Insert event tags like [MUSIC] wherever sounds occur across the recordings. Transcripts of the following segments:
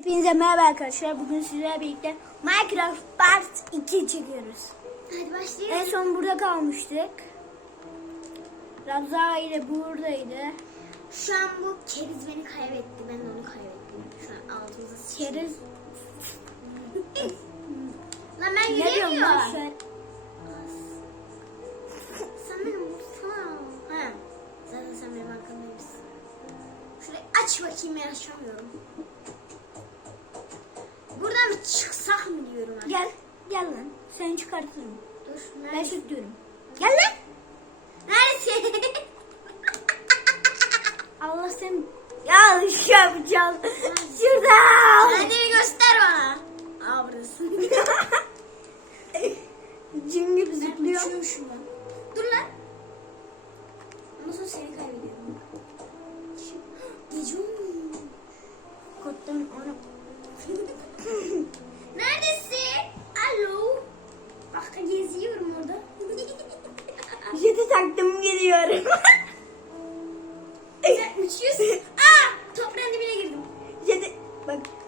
Hepinize merhaba arkadaşlar. Bugün sizlerle birlikte Minecraft Part 2 çekiyoruz. Hadi başlayalım. En son burada kalmıştık. Ramza ile buradaydı. Şu an bu keriz beni kaybetti. Ben de onu kaybettim. Şu an altımıza sıçtı. Keriz. [LAUGHS] Lan ben Ne diyorsun lan yürüyemiyorum. sen? Sen beni vursana. Ha. Zaten sen benim arkamdaymışsın. Şurayı aç bakayım ya açamıyorum. Çıksak mı diyorum ben. Gel. Gel lan. Seni çıkartırım. Dur. Ben Neredesin? Gel lan. Neredesin? [LAUGHS] Allah sen... Ya şey yapacağım. Şurada.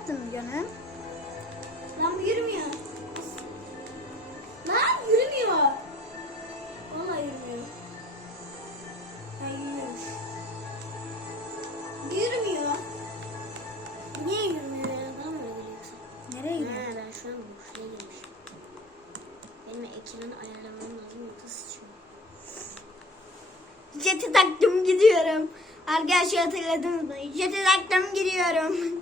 yaptım canım. Lan bu yürümüyor. Lan yürümüyor. Vallahi yürümüyor. Ha yürümüyormuş. Yürümüyor. Niye yürümüyor? Bana mı öyle? Nereye gidiyorsun? Ha ben şu an boşluğa girmişim. Benim ekranı ayarlamam lazım yoksa sıçmıyor. Jeti taktım gidiyorum. Arkadaşlar hatırladınız mı? Jeti taktım gidiyorum. [LAUGHS]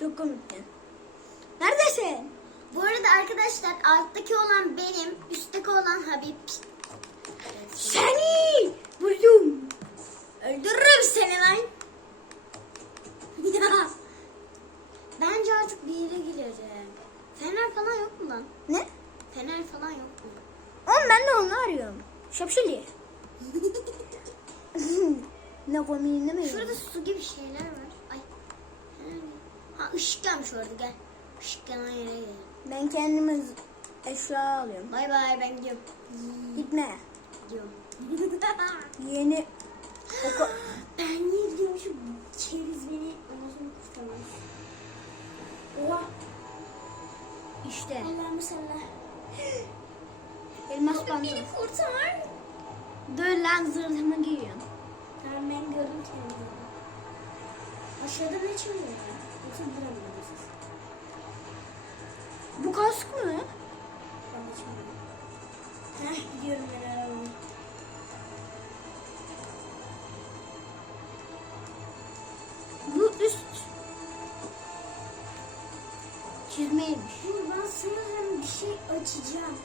Çok komikti. Neredesin? Bu arada arkadaşlar alttaki olan benim, üstteki olan Habib. Seni buldum. Öldürürüm seni lan. Ya. [LAUGHS] Bence artık bir yere gidelim. Fener falan yok mu lan? Ne? Fener falan yok mu? Oğlum ben de onu arıyorum. Şapşali. [LAUGHS] [LAUGHS] ne komiğini mi? Şurada su gibi şeyler var. Ay. Fener mi? Ha ışık gelmiş orada gel. Işık yanan yere gel. Ben kendime eşya alıyorum. Bay bay ben gidiyorum. Gitme. Gidiyorum. [LAUGHS] Yeni oku... ben niye gidiyormuşum? Keriz beni ağzımı kurtarmaz. Oha. İşte Allah'ım sallah. [GASPS] elmas Beni pantolon. kurtar. Dur lan zırhımı giyiyorum. Tamam ben gördüm kendimi. Aşağıda ne ya? Yoksa? Bu kask mı? Ben de. Heh gidiyorum ben arabama. Bu üst çizmeymiş. Dur ben sanırım bir şey açacağım.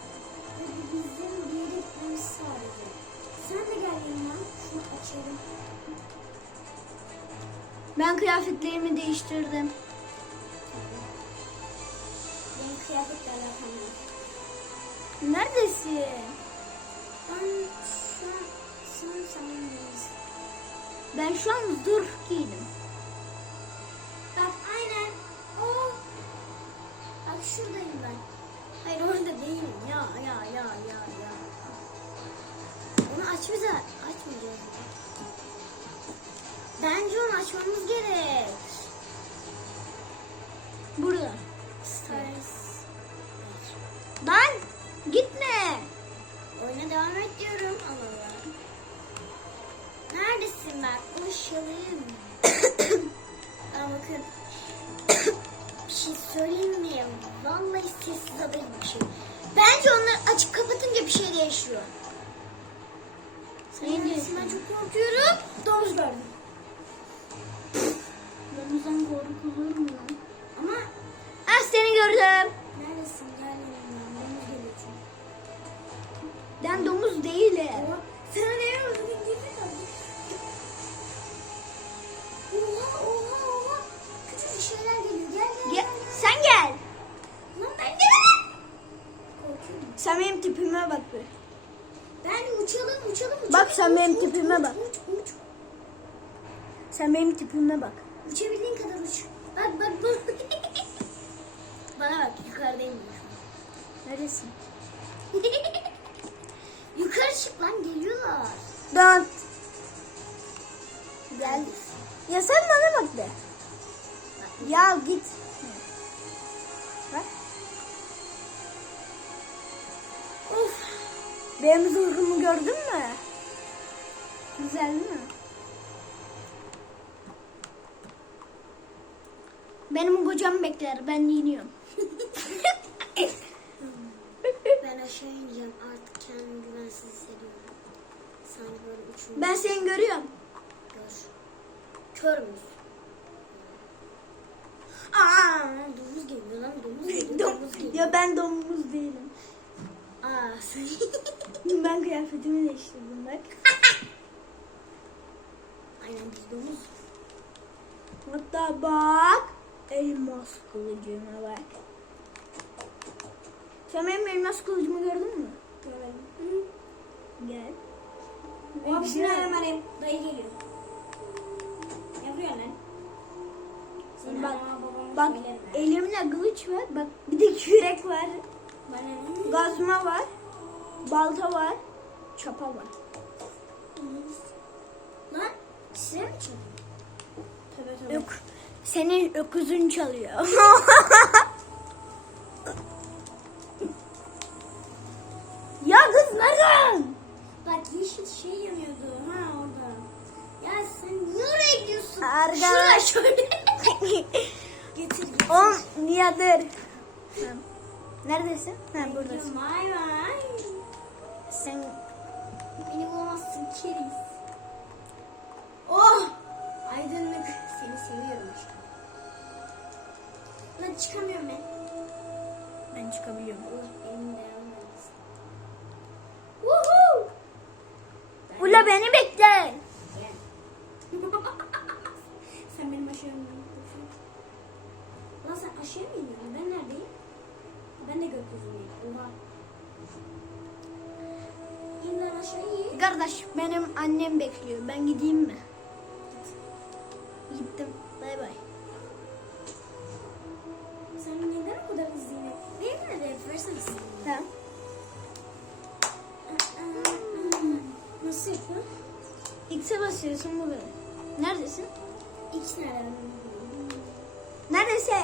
Hadi bizim bir yere gitmemiz sadece. Sen de gel yanıma. Şunu açalım. Ben kıyafetlerimi değiştirdim. Benim kıyafetle alakam yok. Neredesin? Ben şu an sanırım seninleyiz. Ben şu an zırh giydim. Bak aynen. O. Bak şuradayım ben. Hayır orada değilim. Ya ya ya ya ya. Onu açmayacağız. Açmayacağız. Bence onu açmamız Lan gitme. Oyuna devam et diyorum. Allah Allah. Neredesin bak? Ulaşalım. [COUGHS] Aa bakın. bir şey söyleyeyim mi? Vallahi sessiz haber bir şey. Bence onları açıp kapatınca bir şey değişiyor. Ne Sen diyorsun? ben çok korkuyorum. Domuz gördüm. Domuzdan korkulur mu? Ama Ah seni gördüm. Domuz değilim. Sen hani ne Sen gel. Lan ben gelemem. Sen benim tipime bak be. Ben uçalım uçalım uçalım. Bak sen benim tipime bak. Uç, uç. Sen benim tipime bak. Uçabildiğin kadar uç. Bak bak bak. Bak. Of. Benim zırhımı gördün mü? Güzel değil mi? Benim kocam bekler. Ben iniyorum. [LAUGHS] Ben aşağı ineceğim artık kendimi güvensiz hissediyorum. Sanki böyle uçurum. Ben seni görüyorum. Gör. Kör müsün? Aa, domuz geliyor lan domuz geliyor. Domuz geliyor. ya ben domuz değilim. Aa, sen... [LAUGHS] Ben kıyafetimi değiştirdim bak. Aynen biz domuz. Hatta bak. Elmas kılıcıma bak. Sen benim elmas kılıcımı gördün mü? Görelim. Gel. Hemen dayı geliyor. Ne vuruyorsun lan? Bak, bak söylerim ben. elimde kılıç var. Bak bir de kürek var. Gazma var. Balta var. Çapa var. Lan size mi çalıyor? Tövbe tövbe. Yok. Senin öküzün çalıyor. [LAUGHS] On niyadır. Neredesin? Ha buradasın. Vay vay. Sen Beni bulamazsın keriz. Oh! Aydınlık. Seni seviyorum aşkım. Lan çıkamıyorum ben. ben çıkabiliyorum. Allah elimde! Ula beni bekle. Gel. sen benim aşağıya mı iniyorsun? Aşağıya mı iniyorsun? Ben neredeyim? Ben de gökyüzündeyim. Oha. İn lan aşağı in. Kardeş benim annem bekliyor. Ben gideyim mi? Gittim. Bay bay. Sen neden o kadar hızlı iniyorsun? Benimle de sen. Tamam. [LAUGHS] Nasıl yapıyor? X'e basıyorsun bu böyle. Neredesin? X nereden?